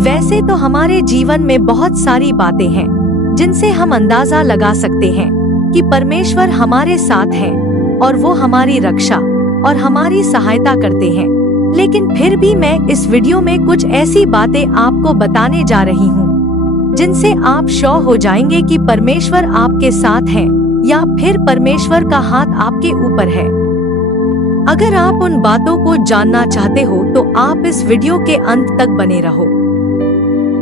वैसे तो हमारे जीवन में बहुत सारी बातें हैं जिनसे हम अंदाजा लगा सकते हैं कि परमेश्वर हमारे साथ है और वो हमारी रक्षा और हमारी सहायता करते हैं। लेकिन फिर भी मैं इस वीडियो में कुछ ऐसी बातें आपको बताने जा रही हूँ जिनसे आप श्योर हो जाएंगे कि परमेश्वर आपके साथ है या फिर परमेश्वर का हाथ आपके ऊपर है। अगर आप उन बातों को जानना चाहते हो तो आप इस वीडियो के अंत तक बने रहो।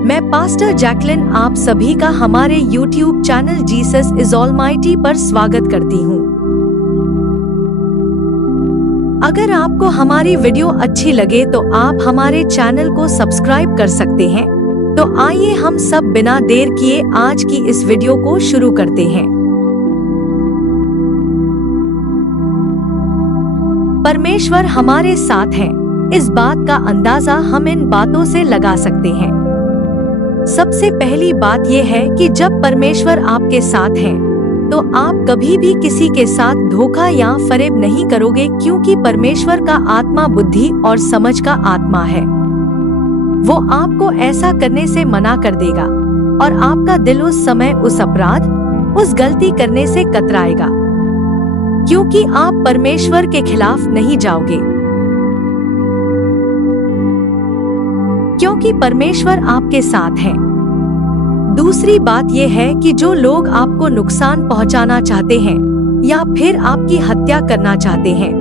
मैं पास्टर जैकलिन आप सभी का हमारे YouTube channel Jesus is almighty पर स्वागत करती हूँ। अगर आपको हमारी वीडियो अच्छी लगे तो आप हमारे चैनल को सब्सक्राइब कर सकते हैं। तो आइए हम सब बिना देर किए आज की इस वीडियो को शुरू करते हैं। परमेश्वर हमारे साथ है, इस बात का अंदाजा हम इन बातों से लगा सकते हैं। सबसे पहली बात यह है कि जब परमेश्वर आपके साथ है तो आप कभी भी किसी के साथ धोखा या फरेब नहीं करोगे, क्योंकि परमेश्वर का आत्मा बुद्धि और समझ का आत्मा है। वो आपको ऐसा करने से मना कर देगा और आपका दिल उस समय उस अपराध, उस गलती करने से कतराएगा, क्योंकि आप परमेश्वर के खिलाफ नहीं जाओगे, क्योंकि परमेश्वर आपके साथ है। दूसरी बात यह है कि जो लोग आपको नुकसान पहुंचाना चाहते हैं या फिर आपकी हत्या करना चाहते हैं,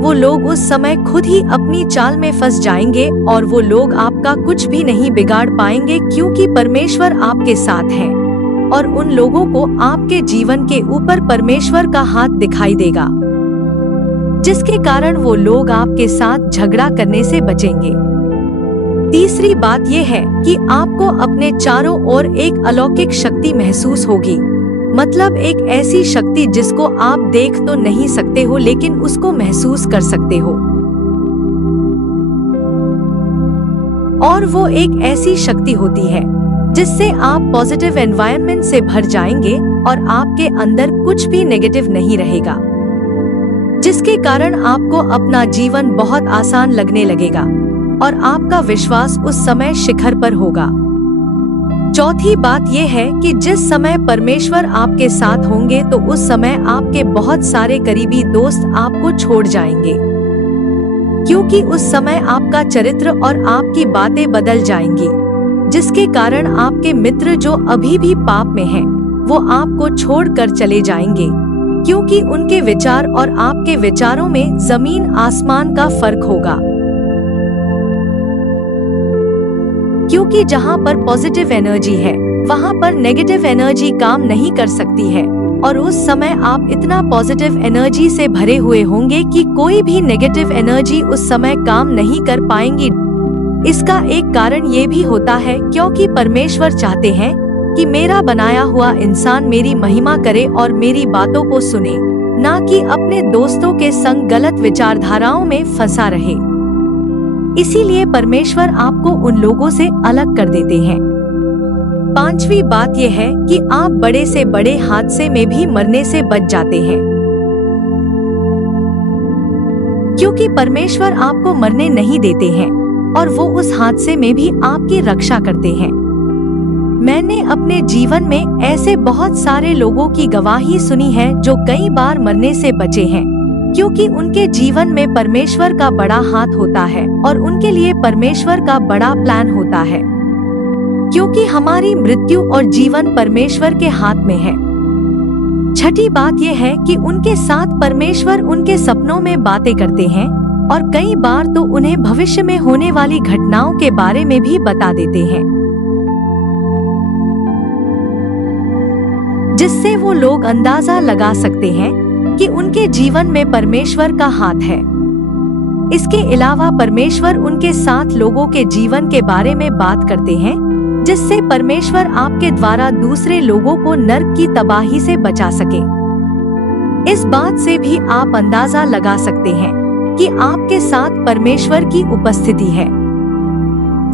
वो लोग उस समय खुद ही अपनी चाल में फंस जाएंगे और वो लोग आपका कुछ भी नहीं बिगाड़ पाएंगे, क्योंकि परमेश्वर आपके साथ है और उन लोगों को आपके जीवन के ऊपर परमेश्वर का हाथ दिखाई देगा, जिसके कारण वो लोग आपके साथ झगड़ा करने से बचेंगे। तीसरी बात यह है कि आपको अपने चारों ओर एक अलौकिक शक्ति महसूस होगी, मतलब एक ऐसी शक्ति जिसको आप देख तो नहीं सकते हो लेकिन उसको महसूस कर सकते हो। और वो एक ऐसी शक्ति होती है जिससे आप पॉजिटिव एनवायरनमेंट से भर जाएंगे और आपके अंदर कुछ भी नेगेटिव नहीं रहेगा, जिसके कारण आपको अपना जीवन बहुत आसान लगने लगेगा और आपका विश्वास उस समय शिखर पर होगा। चौथी बात यह है कि जिस समय परमेश्वर आपके साथ होंगे तो उस समय आपके बहुत सारे करीबी दोस्त आपको छोड़ जाएंगे, क्योंकि उस समय आपका चरित्र और आपकी बातें बदल जाएंगी, जिसके कारण आपके मित्र जो अभी भी पाप में हैं, वो आपको छोड़कर चले जाएंगे, क्योंकि उनके विचार और आपके विचारों में जमीन आसमान का फर्क होगा। क्योंकि जहाँ पर पॉजिटिव एनर्जी है वहाँ पर नेगेटिव एनर्जी काम नहीं कर सकती है, और उस समय आप इतना पॉजिटिव एनर्जी से भरे हुए होंगे कि कोई भी नेगेटिव एनर्जी उस समय काम नहीं कर पाएंगी। इसका एक कारण ये भी होता है क्योंकि परमेश्वर चाहते हैं कि मेरा बनाया हुआ इंसान मेरी महिमा करे और मेरी बातों को सुने, ना कि अपने दोस्तों के संग गलत विचारधाराओं में फंसा रहे। इसीलिए परमेश्वर आपको उन लोगों से अलग कर देते हैं। पांचवी बात यह है कि आप बड़े से बड़े हादसे में भी मरने से बच जाते हैं, क्योंकि परमेश्वर आपको मरने नहीं देते हैं और वो उस हादसे में भी आपकी रक्षा करते हैं। मैंने अपने जीवन में ऐसे बहुत सारे लोगों की गवाही सुनी है जो कई बार मरने से बचे हैं, क्योंकि उनके जीवन में परमेश्वर का बड़ा हाथ होता है और उनके लिए परमेश्वर का बड़ा प्लान होता है, क्योंकि हमारी मृत्यु और जीवन परमेश्वर के हाथ में है। छठी बात यह है कि उनके साथ परमेश्वर उनके सपनों में बातें करते हैं और कई बार तो उन्हें भविष्य में होने वाली घटनाओं के बारे में भी बता देते हैं, जिससे वो लोग अंदाजा लगा सकते हैं कि उनके जीवन में परमेश्वर का हाथ है। इसके अलावा परमेश्वर उनके साथ लोगों के जीवन के बारे में बात करते हैं, जिससे परमेश्वर आपके द्वारा दूसरे लोगों को नरक की तबाही से बचा सके। इस बात से भी आप अंदाजा लगा सकते हैं कि आपके साथ परमेश्वर की उपस्थिति है।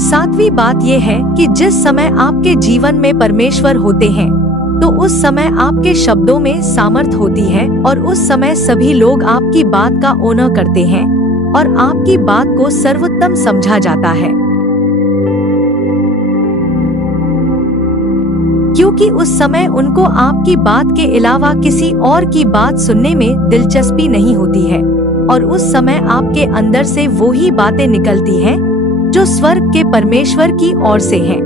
सातवीं बात यह है कि जिस समय आपके जीवन में परमेश्वर होते हैं तो उस समय आपके शब्दों में सामर्थ होती है और उस समय सभी लोग आपकी बात का ऑनर करते हैं और आपकी बात को सर्वोत्तम समझा जाता है। क्योंकि उस समय उनको आपकी बात के अलावा किसी और की बात सुनने में दिलचस्पी नहीं होती है, और उस समय आपके अंदर से वो ही बातें निकलती हैं जो स्वर्ग के परमेश्वर की ओर से हैं।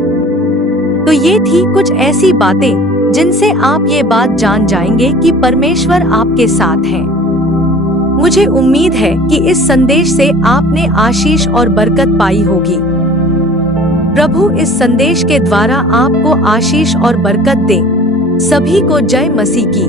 तो ये थी कुछ ऐसी बातें जिनसे आप ये बात जान जाएंगे कि परमेश्वर आपके साथ हैं। मुझे उम्मीद है कि इस संदेश से आपने आशीष और बरकत पाई होगी। प्रभु इस संदेश के द्वारा आपको आशीष और बरकत दे। सभी को जय मसीह की।